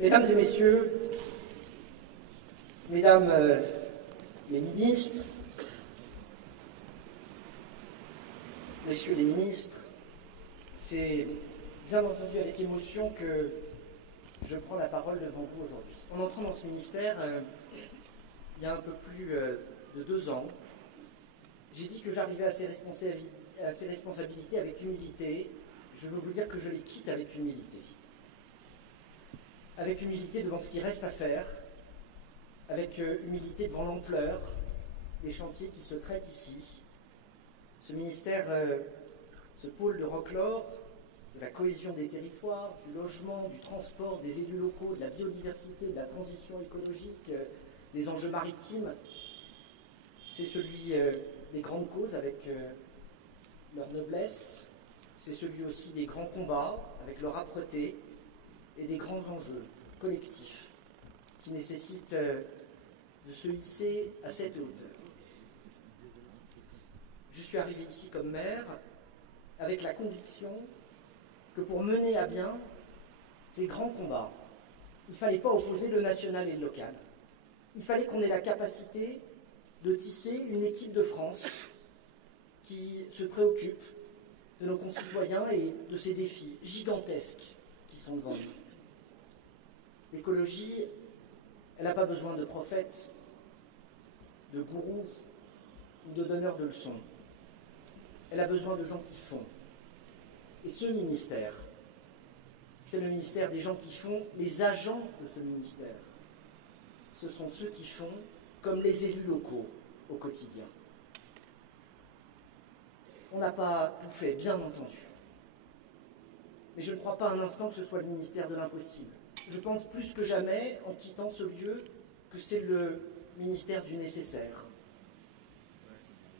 Mesdames et messieurs, mesdames les ministres, messieurs les ministres, c'est bien entendu avec émotion que je prends la parole devant vous aujourd'hui. En entrant dans ce ministère, il y a un peu plus de 2 ans, j'ai dit que j'arrivais à ces responsabilités avec humilité. Je veux vous dire que je les quitte avec humilité. Avec humilité devant ce qui reste à faire, avec humilité devant l'ampleur des chantiers qui se traitent ici. Ce ministère, ce pôle de Roquelaure, de la cohésion des territoires, du logement, du transport, des élus locaux, de la biodiversité, de la transition écologique, des enjeux maritimes, c'est celui des grandes causes avec leur noblesse, c'est celui aussi des grands combats avec leur âpreté et des grands enjeux collectifs qui nécessitent de se hisser à cette hauteur. Je suis arrivé ici comme maire avec la conviction que pour mener à bien ces grands combats, il ne fallait pas opposer le national et le local. Il fallait qu'on ait la capacité de tisser une équipe de France qui se préoccupe de nos concitoyens et de ces défis gigantesques qui sont devant nous. L'écologie, elle n'a pas besoin de prophètes, de gourous ou de donneurs de leçons. Elle a besoin de gens qui font. Et ce ministère, c'est le ministère des gens qui font, les agents de ce ministère. Ce sont ceux qui font comme les élus locaux au quotidien. On n'a pas tout fait, bien entendu. Mais je ne crois pas un instant que ce soit le ministère de l'impossible. Je pense plus que jamais, en quittant ce lieu, que c'est le ministère du nécessaire.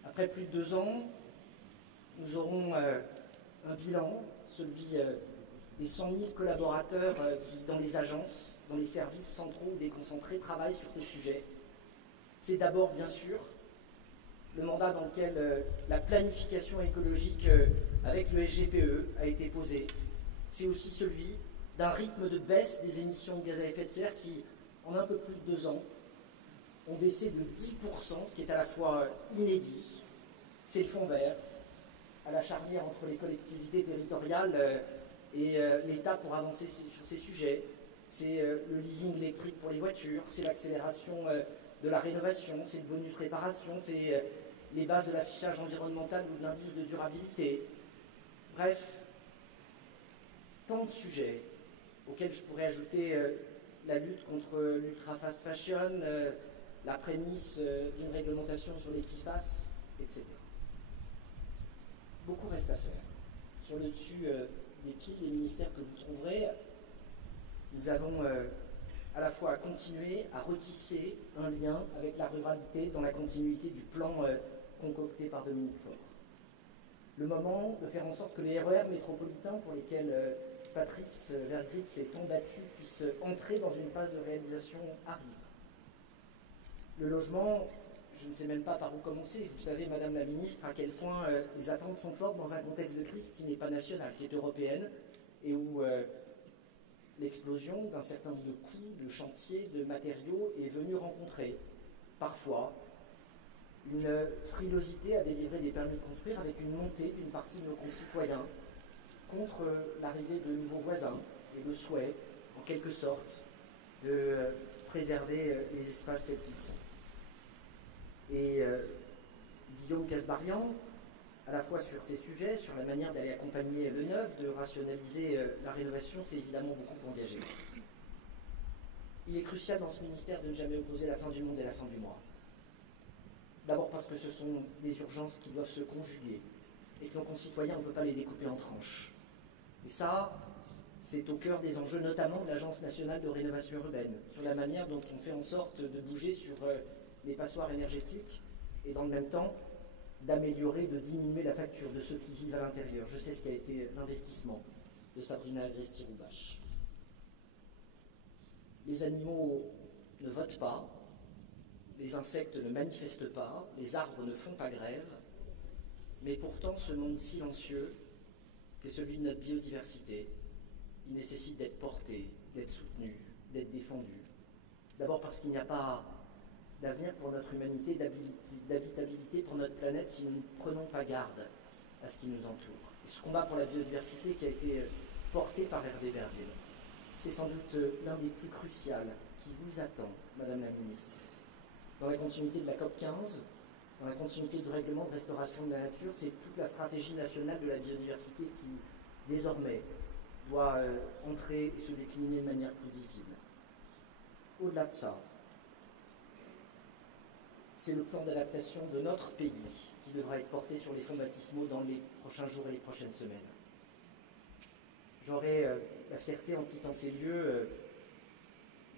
Après plus de 2 ans, nous aurons un bilan, celui des 100 000 collaborateurs qui, dans les agences, dans les services centraux ou déconcentrés, travaillent sur ces sujets. C'est d'abord, bien sûr, le mandat dans lequel la planification écologique avec le SGPE a été posée. C'est aussi celui d'un rythme de baisse des émissions de gaz à effet de serre qui, en un peu plus de 2 ans, ont baissé de 10%, ce qui est à la fois inédit. C'est le fonds vert, à la charnière entre les collectivités territoriales et l'État pour avancer sur ces sujets. C'est le leasing électrique pour les voitures, c'est l'accélération de la rénovation, c'est le bonus réparation, c'est les bases de l'affichage environnemental ou de l'indice de durabilité. Bref, tant de sujets auxquels je pourrais ajouter la lutte contre l'ultra fast fashion, la prémisse d'une réglementation sur les PFAS, etc. Beaucoup reste à faire. Sur le dessus des pieds des ministères que vous trouverez, nous avons à la fois à continuer à retisser un lien avec la ruralité dans la continuité du plan concocté par Dominique Faure. Le moment de faire en sorte que les RER métropolitains pour lesquels Patrice Vergrit s'est tant battu puissent entrer dans une phase de réalisation arrive. Le logement, je ne sais même pas par où commencer. Vous savez, Madame la Ministre, à quel point les attentes sont fortes dans un contexte de crise qui n'est pas national, qui est européenne, et où l'explosion d'un certain nombre de coûts, de chantiers, de matériaux est venue rencontrer, parfois, une frilosité à délivrer des permis de construire avec une montée d'une partie de nos concitoyens contre l'arrivée de nouveaux voisins et le souhait, en quelque sorte, de préserver les espaces tels qu'ils sont. Et Guillaume Kasbarian, à la fois sur ces sujets, sur la manière d'aller accompagner le neuf, de rationaliser la rénovation, c'est évidemment beaucoup engagé. Il est crucial dans ce ministère de ne jamais opposer la fin du monde et la fin du mois. D'abord parce que ce sont des urgences qui doivent se conjuguer et que nos concitoyens, on ne peut pas les découper en tranches. Et ça, c'est au cœur des enjeux, notamment de l'Agence nationale de rénovation urbaine, sur la manière dont on fait en sorte de bouger sur les passoires énergétiques et dans le même temps d'améliorer, de diminuer la facture de ceux qui vivent à l'intérieur. Je sais ce qu'a été l'investissement de Sabrina Agresti-Roubache. Les animaux ne votent pas, les insectes ne manifestent pas, les arbres ne font pas grève, mais pourtant ce monde silencieux, qu'est celui de notre biodiversité, il nécessite d'être porté, d'être soutenu, d'être D'abord parce qu'il n'y a pas d'avenir pour notre humanité, d'habitabilité pour notre planète si nous ne prenons pas garde à ce qui nous entoure. Et ce combat pour la biodiversité qui a été porté par Hervé Berville, c'est sans doute l'un des plus cruciaux qui vous attend, Madame la Ministre. Dans la continuité de la COP15, dans la continuité du règlement de restauration de la nature, c'est toute la stratégie nationale de la biodiversité qui, désormais, doit entrer et se décliner de manière plus visible. Au-delà de ça, c'est le plan d'adaptation de notre pays qui devra être porté sur les fonds baptismaux dans les prochains jours et les prochaines semaines. J'aurai la fierté en quittant ces lieux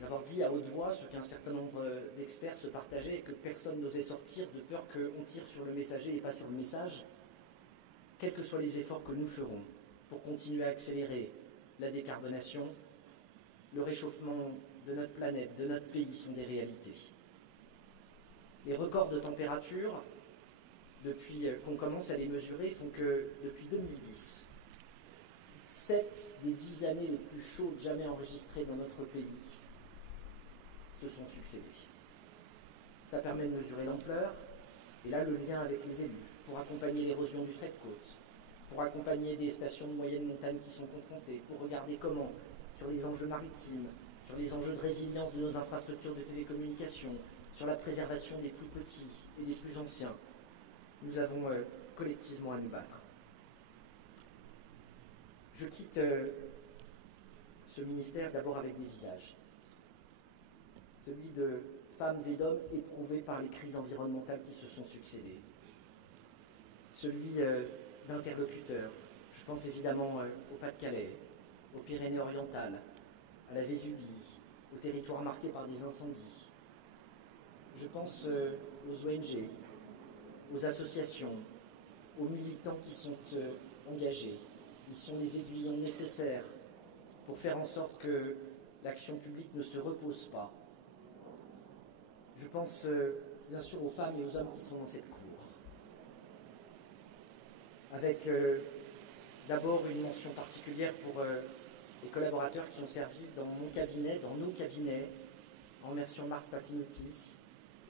d'avoir dit à haute voix ce qu'un certain nombre d'experts se partageaient et que personne n'osait sortir de peur qu'on tire sur le messager et pas sur le message, quels que soient les efforts que nous ferons pour continuer à accélérer la décarbonation, le réchauffement de notre planète, de notre pays sont des réalités. Les records de température, depuis qu'on commence à les mesurer, font que depuis 2010, 7 des 10 années les plus chaudes jamais enregistrées dans notre pays se sont succédées. Ça permet de mesurer l'ampleur, et là le lien avec les élus, pour accompagner l'érosion du trait de côte, pour accompagner des stations de moyenne montagne qui sont confrontées, pour regarder comment, sur les enjeux maritimes, sur les enjeux de résilience de nos infrastructures de télécommunications, sur la préservation des plus petits et des plus anciens, nous avons collectivement à nous battre. Je quitte ce ministère d'abord avec des visages. Celui de femmes et d'hommes éprouvés par les crises environnementales qui se sont succédées. Celui d'interlocuteurs. Je pense évidemment au Pas-de-Calais, aux Pyrénées-Orientales, à la Vésubie, aux territoires marqués par des incendies. Je pense aux ONG, aux associations, aux militants qui sont engagés. Ils sont les aiguillons nécessaires pour faire en sorte que l'action publique ne se repose pas. Je pense bien sûr aux femmes et aux hommes qui sont dans cette cour. Avec d'abord une mention particulière pour les collaborateurs qui ont servi dans mon cabinet, dans nos cabinets, en remerciant Marc Papinotti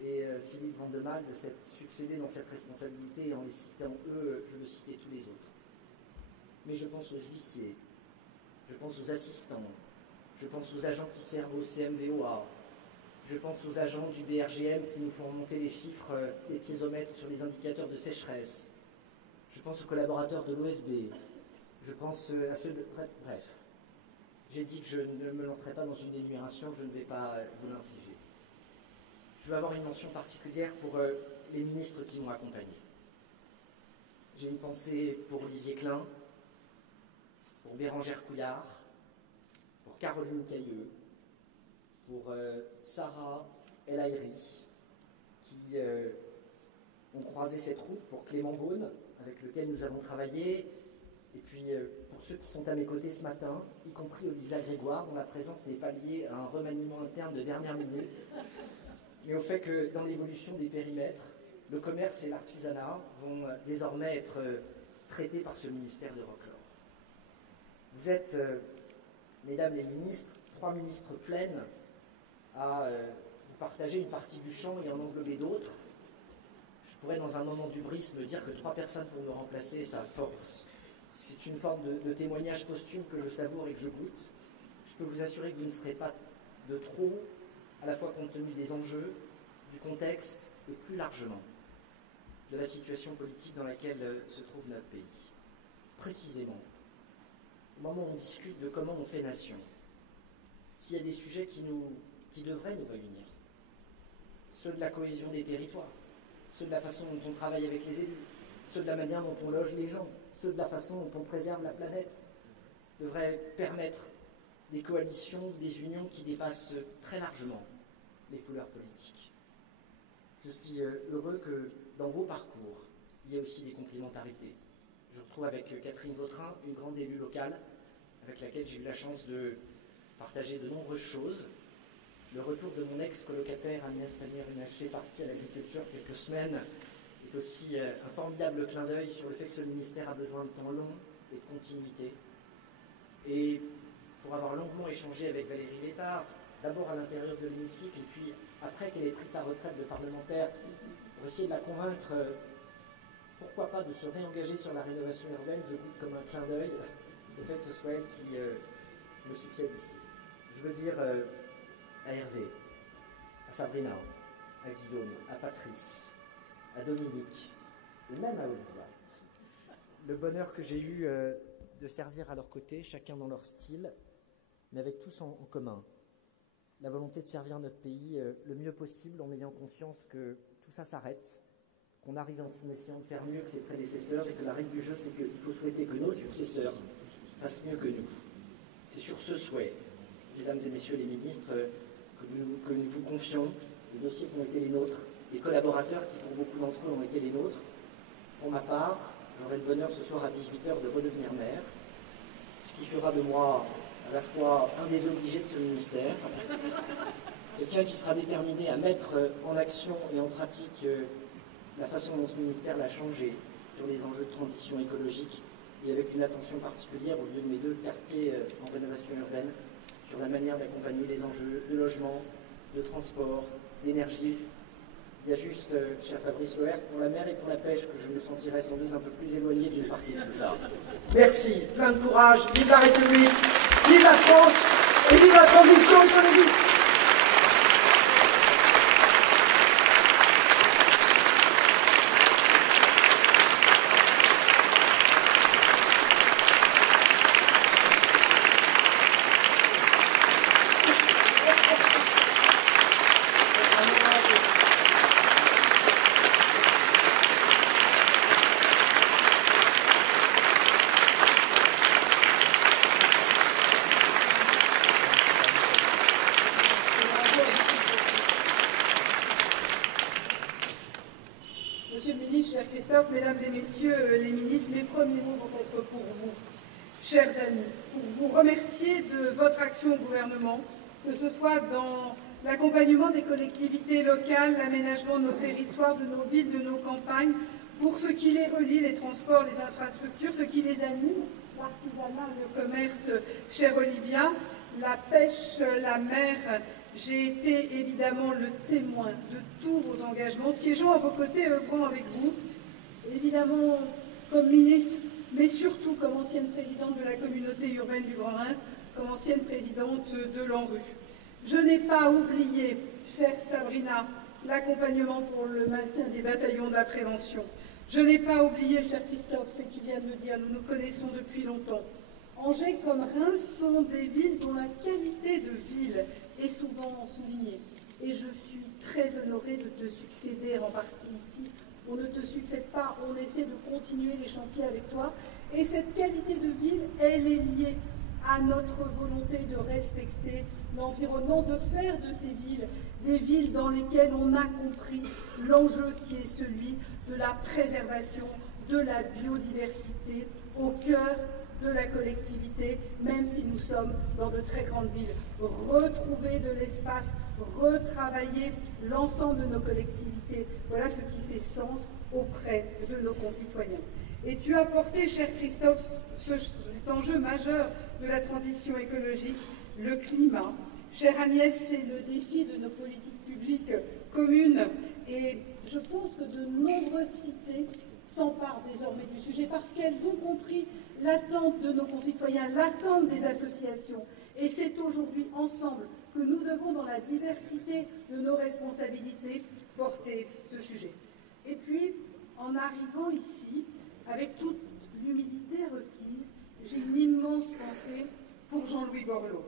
et Philippe Vandemal de s'être succédés dans cette responsabilité, et en les citant eux, je veux citer tous les autres. Mais je pense aux huissiers, je pense aux assistants, je pense aux agents qui servent au CMVOA, je pense aux agents du BRGM qui nous font remonter les chiffres, les piézomètres sur les indicateurs de sécheresse, je pense aux collaborateurs de l'OFB, je pense à ceux de... Bref, j'ai dit que je ne me lancerai pas dans une énumération, je ne vais pas vous l'infliger. Je veux avoir une mention particulière pour les ministres qui m'ont accompagné. J'ai une pensée pour Olivier Klein, pour Bérangère Couillard, pour Caroline Cailleux, pour Sarah El Aïri, qui ont croisé cette route, pour Clément Beaune, avec lequel nous avons travaillé, et puis pour ceux qui sont à mes côtés ce matin, y compris Olivia Grégoire, dont la présence n'est pas liée à un remaniement interne de dernière minute, mais au fait que dans l'évolution des périmètres, le commerce et l'artisanat vont désormais être traités par ce ministère de Roquelaure. Vous êtes, mesdames les ministres, 3 ministres pleines à vous partager une partie du champ et en englober d'autres. Je pourrais, dans un moment d'hubris, me dire que 3 personnes pour me remplacer, ça force. C'est une forme de témoignage posthume que je savoure et que je goûte. Je peux vous assurer que vous ne serez pas de trop, à la fois compte tenu des enjeux, du contexte et plus largement de la situation politique dans laquelle se trouve notre pays. Précisément, au moment où on discute de comment on fait nation, s'il y a des sujets qui devraient nous réunir, ceux de la cohésion des territoires, ceux de la façon dont on travaille avec les élus, ceux de la manière dont on loge les gens, ceux de la façon dont on préserve la planète, devraient permettre des coalitions, des unions qui dépassent très largement les couleurs politiques. Je suis heureux que dans vos parcours, il y ait aussi des complémentarités. Je retrouve avec Catherine Vautrin, une grande élue locale, avec laquelle j'ai eu la chance de partager de nombreuses choses. Le retour de mon ex-colocataire Agnès Pannier-Runacher, partie à l'agriculture quelques semaines, est aussi un formidable clin d'œil sur le fait que ce ministère a besoin de temps long et de continuité. Et pour avoir longuement échangé avec Valérie Létard, d'abord à l'intérieur de l'hémicycle, et puis après qu'elle ait pris sa retraite de parlementaire, pour essayer de la convaincre, pourquoi pas, de se réengager sur la rénovation urbaine. Je goûte comme un clin d'œil le fait que ce soit elle qui me succède ici. Je veux dire à Hervé, à Sabrina, à Guillaume, à Patrice, à Dominique, et même à Olivia, le bonheur que j'ai eu de servir à leur côté, chacun dans leur style, mais avec tous en commun. La volonté de servir notre pays le mieux possible en ayant conscience que tout ça s'arrête, qu'on arrive en essayant de faire mieux que ses prédécesseurs et que la règle du jeu, c'est qu'il faut souhaiter que nos successeurs fassent mieux que nous. C'est sur ce souhait, mesdames et messieurs les ministres, que nous vous confions les dossiers qui ont été les nôtres, les collaborateurs qui, pour beaucoup d'entre eux, ont été les nôtres. Pour ma part, j'aurai le bonheur ce soir à 18h de redevenir maire, ce qui fera de moi à la fois un des obligés de ce ministère, quelqu'un qui sera déterminé à mettre en action et en pratique la façon dont ce ministère l'a changé sur les enjeux de transition écologique et avec une attention particulière au lieu de mes 2 quartiers en rénovation urbaine sur la manière d'accompagner les enjeux de logement, de transport, d'énergie. Il y a juste, cher Fabrice Loher, pour la mer et pour la pêche que je me sentirais sans doute un peu plus éloigné d'une partie de tout ça. Merci, plein de courage, vive la République, vive la France et vive la transition écologique. Mesdames et messieurs les ministres, mes premiers mots vont être pour vous, chers amis, pour vous remercier de votre action au gouvernement, que ce soit dans l'accompagnement des collectivités locales, l'aménagement de nos territoires, de nos villes, de nos campagnes, pour ce qui les relie, les transports, les infrastructures, ce qui les anime, l'artisanat, le commerce, chère Olivia, la pêche, la mer. J'ai été évidemment le témoin de tous vos engagements, siégeant à vos côtés, œuvrant avec vous, évidemment comme ministre, mais surtout comme ancienne présidente de la communauté urbaine du Grand Reims, comme ancienne présidente de l'ANRU. Je n'ai pas oublié, chère Sabrina, l'accompagnement pour le maintien des bataillons de la prévention. Je n'ai pas oublié, cher Christophe, ce qu'il vient de me dire, nous nous connaissons depuis longtemps. Angers comme Reims sont des villes dont la qualité de ville est souvent soulignée. Et je suis très honorée de te succéder en partie ici. On ne te succède pas, on essaie de continuer les chantiers avec toi. Et cette qualité de ville, elle est liée à notre volonté de respecter l'environnement, de faire de ces villes des villes dans lesquelles on a compris l'enjeu qui est celui de la préservation de la biodiversité au cœur de la collectivité, même si nous sommes dans de très grandes villes. Retrouver de l'espace, retravailler l'ensemble de nos collectivités, voilà ce qui fait sens auprès de nos concitoyens. Et tu as porté, cher Christophe, cet enjeu majeur de la transition écologique, le climat. Chère Agnès, c'est le défi de nos politiques publiques communes et je pense que de nombreuses cités s'emparent désormais du sujet parce qu'elles ont compris l'attente de nos concitoyens, l'attente des associations. Et c'est aujourd'hui ensemble que nous devons, dans la diversité de nos responsabilités, porter ce sujet. Et puis, en arrivant ici, avec toute l'humilité requise, j'ai une immense pensée pour Jean-Louis Borloo.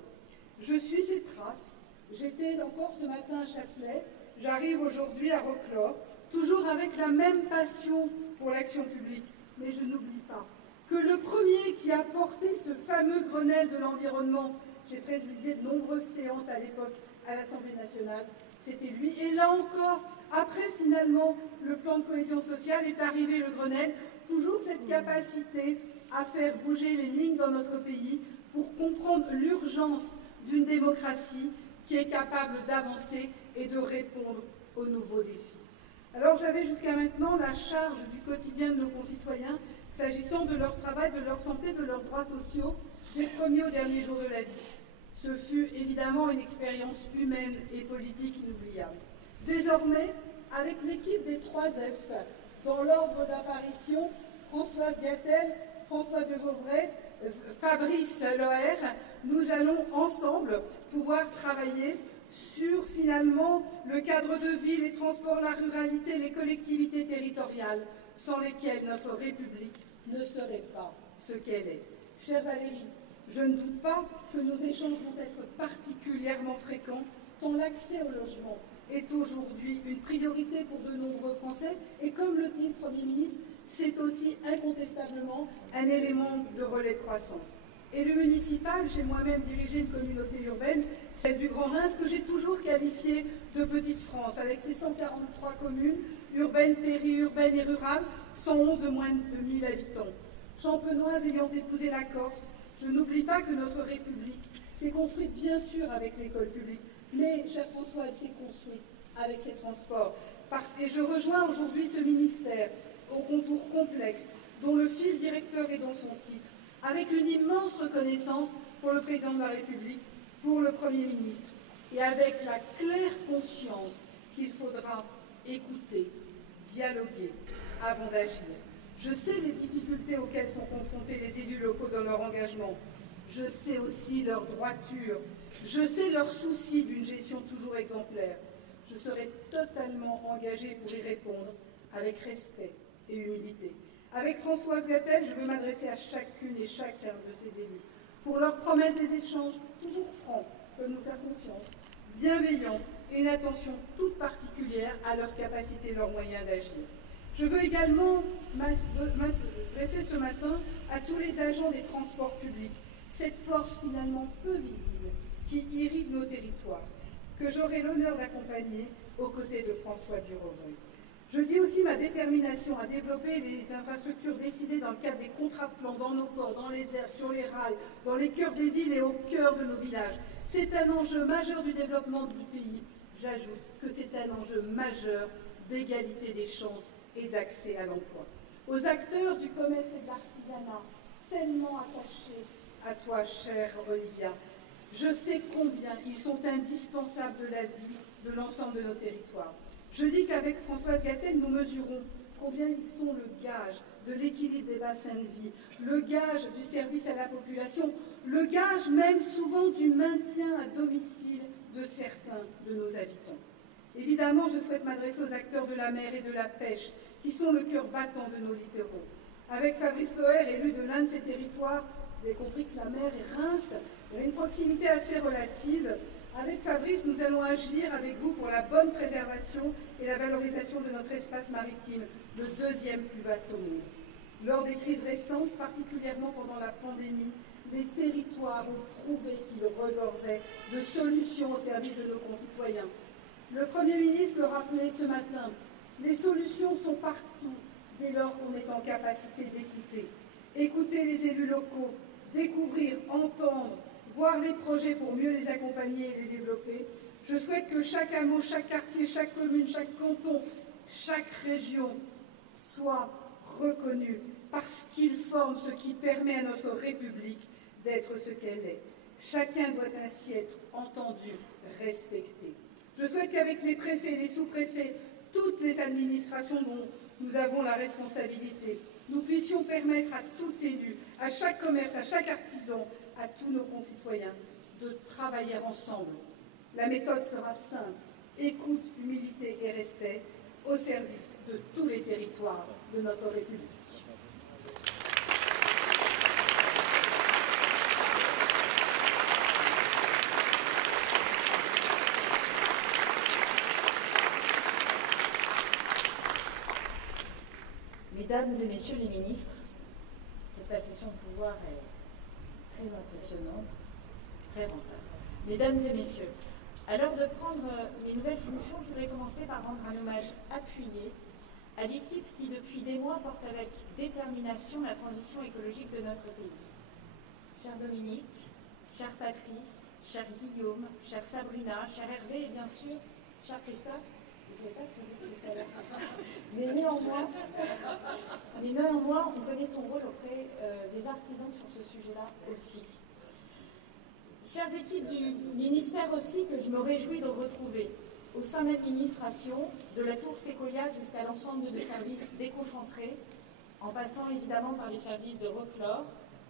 Je suis ses traces. J'étais encore ce matin à Châtelet. J'arrive aujourd'hui à Roquelaure, toujours avec la même passion pour l'action publique. Mais je n'oublie pas que le premier qui a porté ce fameux Grenelle de l'environnement, j'ai présidé de nombreuses séances à l'époque à l'Assemblée nationale, c'était lui. Et là encore, après finalement le plan de cohésion sociale, est arrivé le Grenelle, toujours cette capacité à faire bouger les lignes dans notre pays pour comprendre l'urgence d'une démocratie qui est capable d'avancer et de répondre aux nouveaux défis. Alors j'avais jusqu'à maintenant la charge du quotidien de nos concitoyens, s'agissant de leur travail, de leur santé, de leurs droits sociaux, des premiers aux derniers jours de la vie. Ce fut évidemment une expérience humaine et politique inoubliable. Désormais, avec l'équipe des 3F, dans l'ordre d'apparition, Françoise Gatel, François de Vauvray, Fabrice Loher, nous allons ensemble pouvoir travailler sur finalement le cadre de vie, les transports, la ruralité, les collectivités territoriales, sans lesquelles notre République ne serait pas ce qu'elle est. Chère Valérie, je ne doute pas que nos échanges vont être particulièrement fréquents, tant l'accès au logement est aujourd'hui une priorité pour de nombreux Français, et comme le dit le Premier ministre, c'est aussi incontestablement un élément de relais de croissance. Élu municipal, j'ai moi-même dirigé une communauté urbaine, celle du Grand Reims, que j'ai toujours qualifiée de petite France, avec ses 143 communes, urbaines, périurbaines et rurales, 111 de moins de 1000 habitants. Champenoise ayant épousé la Corse, je n'oublie pas que notre République s'est construite bien sûr avec l'école publique, mais, cher François, elle s'est construite avec ses transports. Et je rejoins aujourd'hui ce ministère au contour complexe, dont le fil directeur est dans son titre, avec une immense reconnaissance pour le Président de la République, pour le Premier ministre, et avec la claire conscience qu'il faudra écouter, dialoguer avant d'agir. Je sais les difficultés auxquelles sont confrontés les élus locaux dans leur engagement. Je sais aussi leur droiture. Je sais leur souci d'une gestion toujours exemplaire. Je serai totalement engagée pour y répondre avec respect et humilité. Avec Françoise Gatel, je veux m'adresser à chacune et chacun de ces élus pour leur promettre des échanges toujours francs, peuvent nous faire confiance, bienveillants et une attention toute particulière à leur capacité et leurs moyens d'agir. Je veux également m'adresser ce matin à tous les agents des transports publics, cette force finalement peu visible qui irrigue nos territoires, que j'aurai l'honneur d'accompagner aux côtés de François Durovray. Je dis aussi ma détermination à développer les infrastructures décidées dans le cadre des contrats de plan dans nos ports, dans les airs, sur les rails, dans les cœurs des villes et au cœur de nos villages. C'est un enjeu majeur du développement du pays. J'ajoute que c'est un enjeu majeur d'égalité des chances et d'accès à l'emploi. Aux acteurs du commerce et de l'artisanat, tellement attachés à toi, chère Olivia, je sais combien ils sont indispensables de la vie de l'ensemble de nos territoires. Je dis qu'avec Françoise Gatel, nous mesurons combien ils sont le gage de l'équilibre des bassins de vie, le gage du service à la population, le gage même souvent du maintien à domicile de certains de nos habitants. Évidemment, je souhaite m'adresser aux acteurs de la mer et de la pêche, qui sont le cœur battant de nos littoraux. Avec Fabrice Loher, élu de l'un de ces territoires, vous avez compris que la mer et Reims, il y a une proximité assez relative. Avec Fabrice, nous allons agir avec vous pour la bonne préservation et la valorisation de notre espace maritime, le deuxième plus vaste au monde. Lors des crises récentes, particulièrement pendant la pandémie, les territoires ont prouvé qu'ils regorgeaient de solutions au service de nos concitoyens. Le Premier ministre le rappelait ce matin, les solutions sont partout dès lors qu'on est en capacité d'écouter. Écouter les élus locaux, découvrir, entendre, voir les projets pour mieux les accompagner et les développer. Je souhaite que chaque hameau, chaque quartier, chaque commune, chaque canton, chaque région soit reconnu parce qu'il forme ce qui permet à notre République d'être ce qu'elle est. Chacun doit ainsi être entendu, respecté. Je souhaite qu'avec les préfets, les sous-préfets, toutes les administrations dont nous avons la responsabilité, nous puissions permettre à tout élu, à chaque commerce, à chaque artisan, à tous nos concitoyens, de travailler ensemble. La méthode sera simple, écoute, humilité et respect au service de tous les territoires de notre République. Mesdames et messieurs les ministres, cette passation de pouvoir est très impressionnante, très rentable. Mesdames et messieurs, à l'heure de prendre mes nouvelles fonctions, je voudrais commencer par rendre un hommage appuyé à l'équipe qui, depuis des mois, porte avec détermination la transition écologique de notre pays. Cher Dominique, cher Patrice, cher Guillaume, chère Sabrina, cher Hervé et bien sûr, cher Christophe, je ne vais pas te dire mais néanmoins, on connaît ton rôle auprès des artisans sur ce sujet-là aussi. Chères équipes du ministère aussi, que je me réjouis de retrouver, au sein de l'administration, de la tour Séquoia jusqu'à l'ensemble de nos services déconcentrés, en passant évidemment par les services de Reclore,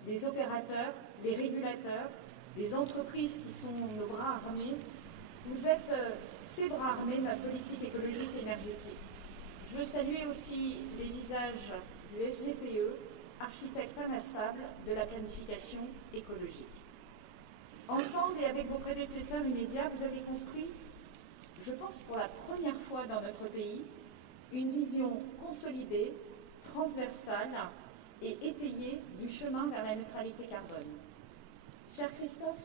des opérateurs, des régulateurs, des entreprises qui sont nos bras armés. Vous êtes ces bras armés de notre politique écologique et énergétique. Je veux saluer aussi les visages du SGPE, architecte inlassable de la planification écologique. Ensemble et avec vos prédécesseurs immédiats, vous avez construit, je pense pour la première fois dans notre pays, une vision consolidée, transversale et étayée du chemin vers la neutralité carbone. Cher Christophe,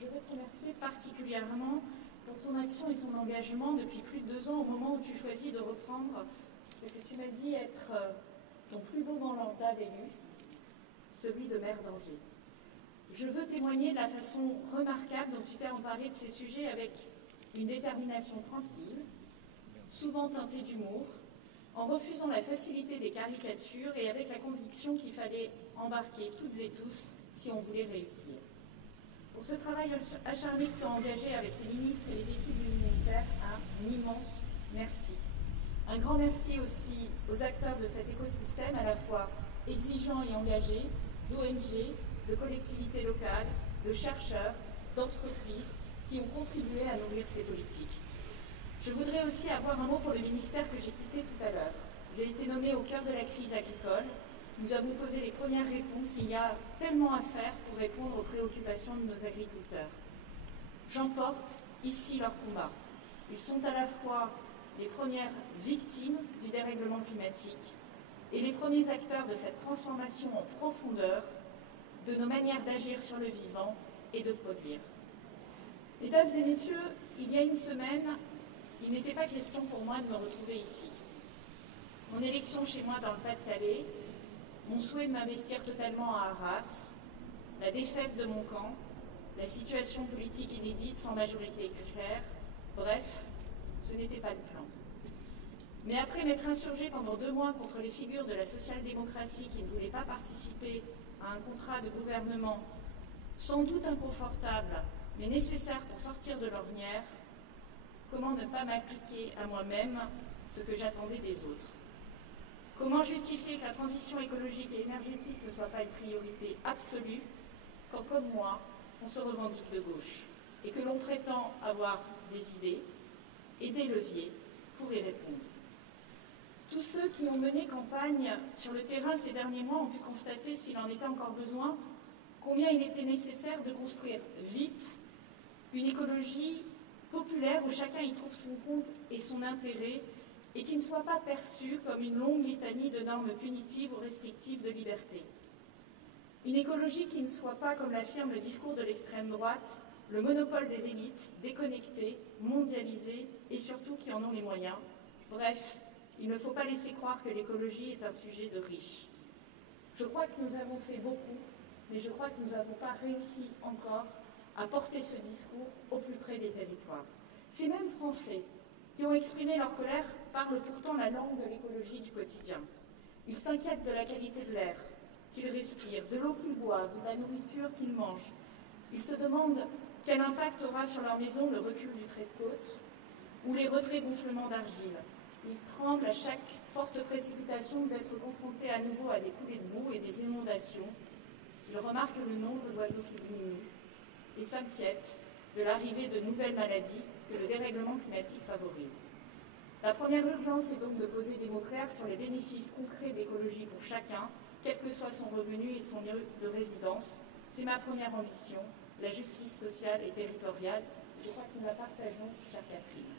je veux te remercier particulièrement pour ton action et ton engagement depuis plus de 2 ans au moment où tu choisis de reprendre ce que tu m'as dit être ton plus beau mandat d'élu, celui de maire d'Angers. Je veux témoigner de la façon remarquable dont tu t'es emparé de ces sujets avec une détermination tranquille, souvent teintée d'humour, en refusant la facilité des caricatures et avec la conviction qu'il fallait embarquer toutes et tous si on voulait réussir. Pour ce travail acharné que tu as engagé avec les ministres et les équipes du ministère, un immense merci. Un grand merci aussi aux acteurs de cet écosystème, à la fois exigeants et engagés, d'ONG, de collectivités locales, de chercheurs, d'entreprises qui ont contribué à nourrir ces politiques. Je voudrais aussi avoir un mot pour le ministère que j'ai quitté tout à l'heure. J'ai été nommée au cœur de la crise agricole. Nous avons posé les premières réponses, mais il y a tellement à faire pour répondre aux préoccupations de nos agriculteurs. J'emporte ici leur combat. Ils sont à la fois les premières victimes du dérèglement climatique et les premiers acteurs de cette transformation en profondeur de nos manières d'agir sur le vivant et de produire. Mesdames et messieurs, il y a une semaine, il n'était pas question pour moi de me retrouver ici. Mon élection chez moi dans le Pas-de-Calais, mon souhait de m'investir totalement à Arras, la défaite de mon camp, la situation politique inédite sans majorité claire, bref, ce n'était pas le plan. Mais après m'être insurgée pendant 2 mois contre les figures de la social-démocratie qui ne voulaient pas participer à un contrat de gouvernement sans doute inconfortable, mais nécessaire pour sortir de l'ornière, comment ne pas m'appliquer à moi-même ce que j'attendais des autres? Comment justifier que la transition écologique et énergétique ne soit pas une priorité absolue quand, comme moi, on se revendique de gauche et que l'on prétend avoir des idées et des leviers pour y répondre? Tous ceux qui ont mené campagne sur le terrain ces derniers mois ont pu constater, s'il en était encore besoin, combien il était nécessaire de construire vite une écologie populaire où chacun y trouve son compte et son intérêt et qui ne soit pas perçue comme une longue litanie de normes punitives ou restrictives de liberté. Une écologie qui ne soit pas, comme l'affirme le discours de l'extrême droite, le monopole des élites, déconnectées, mondialisées et surtout qui en ont les moyens. Bref, il ne faut pas laisser croire que l'écologie est un sujet de riches. Je crois que nous avons fait beaucoup, mais je crois que nous n'avons pas réussi encore à porter ce discours au plus près des territoires. Ces mêmes Français qui ont exprimé leur colère parlent pourtant la langue de l'écologie du quotidien. Ils s'inquiètent de la qualité de l'air qu'ils respirent, de l'eau qu'ils boivent, de la nourriture qu'ils mangent. Ils se demandent quel impact aura sur leur maison le recul du trait de côte ou les retraits-gonflements d'argile. Ils tremblent à chaque forte précipitation d'être confrontés à nouveau à des coulées de boue et des inondations. Ils remarquent le nombre d'oiseaux qui diminue et s'inquiètent de l'arrivée de nouvelles maladies que le dérèglement climatique favorise. La première urgence est donc de poser des mots clairs sur les bénéfices concrets d'écologie pour chacun, quel que soit son revenu et son lieu de résidence. C'est ma première ambition, la justice sociale et territoriale. Je crois que nous la partageons, chère Catherine.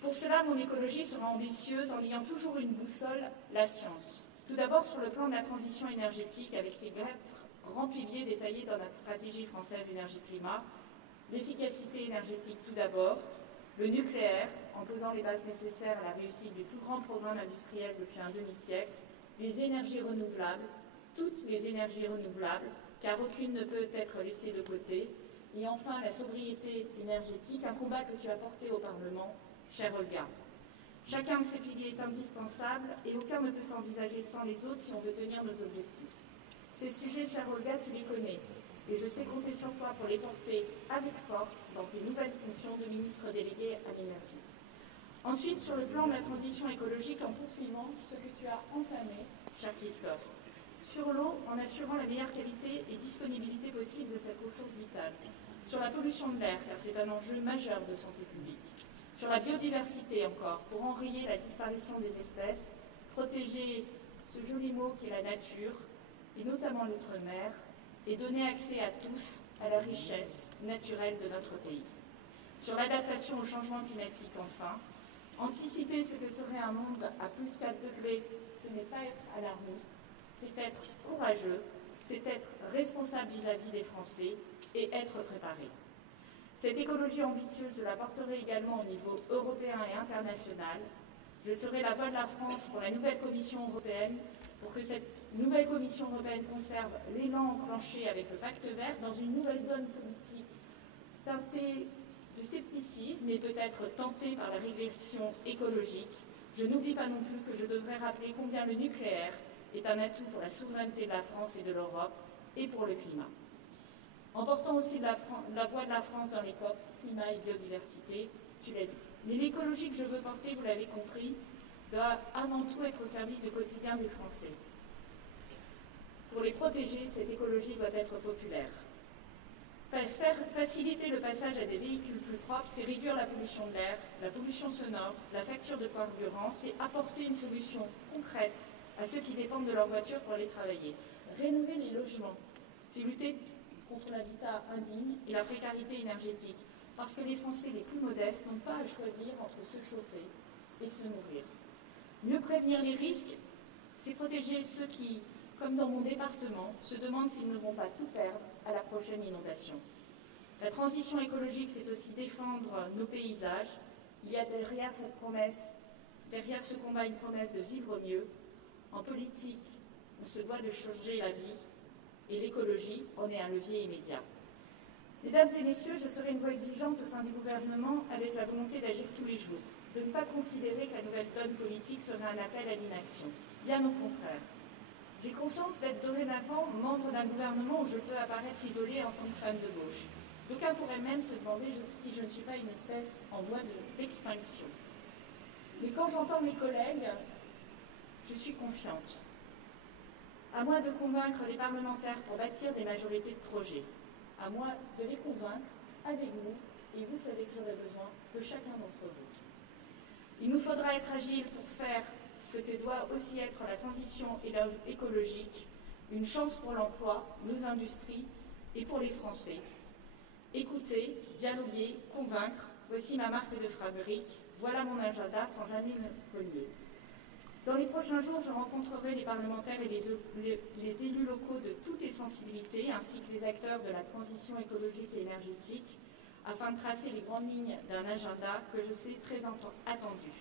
Pour cela, mon écologie sera ambitieuse en ayant toujours une boussole, la science. Tout d'abord sur le plan de la transition énergétique avec ses 4 grands piliers détaillés dans notre stratégie française énergie-climat. L'efficacité énergétique tout d'abord, le nucléaire en posant les bases nécessaires à la réussite du plus grand programme industriel depuis un demi-siècle, les énergies renouvelables, toutes les énergies renouvelables, car aucune ne peut être laissée de côté, et enfin la sobriété énergétique, un combat que tu as porté au Parlement, chère Olga. Chacun de ces piliers est indispensable et aucun ne peut s'envisager sans les autres si on veut tenir nos objectifs. Ces sujets, chère Olga, tu les connais. et je sais compter sur toi pour les porter avec force dans tes nouvelles fonctions de ministre délégué à l'énergie. Ensuite, sur le plan de la transition écologique, en poursuivant ce que tu as entamé, cher Christophe. Sur l'eau, en assurant la meilleure qualité et disponibilité possible de cette ressource vitale. Sur la pollution de l'air, car c'est un enjeu majeur de santé publique. Sur la biodiversité encore, pour enrayer la disparition des espèces, protéger ce joli mot qui est la nature, et notamment l'outre-mer, et donner accès à tous à la richesse naturelle de notre pays. Sur l'adaptation au changement climatique, enfin, anticiper ce que serait un monde à plus 4 degrés, ce n'est pas être alarmiste, c'est être courageux, c'est être responsable vis-à-vis des Français et être préparé. Cette écologie ambitieuse, je la porterai également au niveau européen et international. Je serai la voix de la France pour la nouvelle Commission européenne, pour que cette nouvelle Commission européenne conserve l'élan enclenché avec le Pacte vert dans une nouvelle donne politique teintée de scepticisme et peut-être tentée par la régression écologique. Je n'oublie pas non plus que je devrais rappeler combien le nucléaire est un atout pour la souveraineté de la France et de l'Europe et pour le climat. En portant aussi la voix de la France dans les COP, climat et biodiversité, tu l'as dit. Mais l'écologie que je veux porter, vous l'avez compris, doit avant tout être au service du quotidien des Français. Pour les protéger, cette écologie doit être populaire. Faciliter le passage à des véhicules plus propres, c'est réduire la pollution de l'air, la pollution sonore, la facture de carburant, c'est apporter une solution concrète à ceux qui dépendent de leur voiture pour aller travailler. Rénover les logements, c'est lutter contre l'habitat indigne et la précarité énergétique, parce que les Français les plus modestes n'ont pas à choisir entre se chauffer et se nourrir. Mieux prévenir les risques, c'est protéger ceux qui, comme dans mon département, se demandent s'ils ne vont pas tout perdre à la prochaine inondation. La transition écologique, c'est aussi défendre nos paysages. Il y a derrière cette promesse, derrière ce combat, une promesse de vivre mieux. En politique, on se doit de changer la vie et l'écologie en est un levier immédiat. Mesdames et messieurs, je serai une voix exigeante au sein du gouvernement avec la volonté d'agir tous les jours, de ne pas considérer que la nouvelle donne politique serait un appel à l'inaction. Bien au contraire. J'ai conscience d'être dorénavant membre d'un gouvernement où je peux apparaître isolée en tant que femme de gauche. D'aucuns pourraient même se demander si je ne suis pas une espèce en voie d'extinction. Mais quand j'entends mes collègues, je suis confiante. À moi de convaincre les parlementaires pour bâtir des majorités de projets. À moi de les convaincre avec vous, et vous savez que j'aurai besoin de chacun d'entre vous. Il nous faudra être agile pour faire ce que doit aussi être la transition écologique, une chance pour l'emploi, nos industries et pour les Français. Écouter, dialoguer, convaincre, voici ma marque de fabrique, voilà mon agenda sans jamais me relier. Dans les prochains jours, je rencontrerai les parlementaires et les élus locaux de toutes les sensibilités, ainsi que les acteurs de la transition écologique et énergétique, afin de tracer les grandes lignes d'un agenda que je sais très attendu.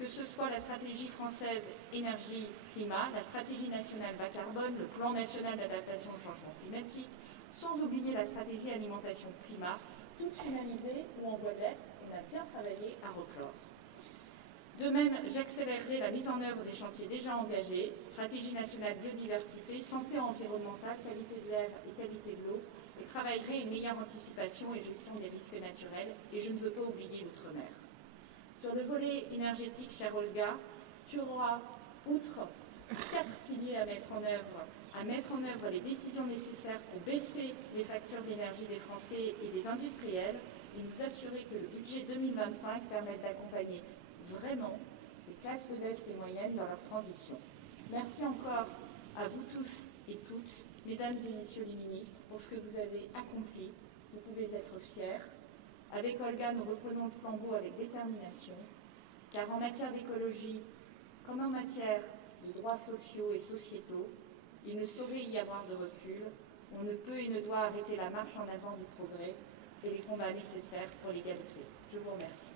Que ce soit la stratégie française énergie-climat, la stratégie nationale bas carbone, le plan national d'adaptation au changement climatique, sans oublier la stratégie alimentation-climat, toutes finalisées ou en voie de l'être, on a bien travaillé à reclore. De même, j'accélérerai la mise en œuvre des chantiers déjà engagés, stratégie nationale biodiversité, santé environnementale, qualité de l'air et qualité de l'eau, et travaillerai une meilleure anticipation et gestion des risques naturels, et je ne veux pas oublier l'outre-mer. Sur le volet énergétique, chère Olga, tu auras, outre 4 piliers à mettre en œuvre les décisions nécessaires pour baisser les factures d'énergie des Français et des industriels, et nous assurer que le budget 2025 permette d'accompagner vraiment les classes modestes et moyennes dans leur transition. Merci encore à vous tous et toutes, mesdames et messieurs les ministres, pour ce que vous avez accompli. Vous pouvez être fiers. Avec Olga, nous reprenons le flambeau avec détermination, car en matière d'écologie, comme en matière de droits sociaux et sociétaux, il ne saurait y avoir de recul. On ne peut et ne doit arrêter la marche en avant du progrès et les combats nécessaires pour l'égalité. Je vous remercie.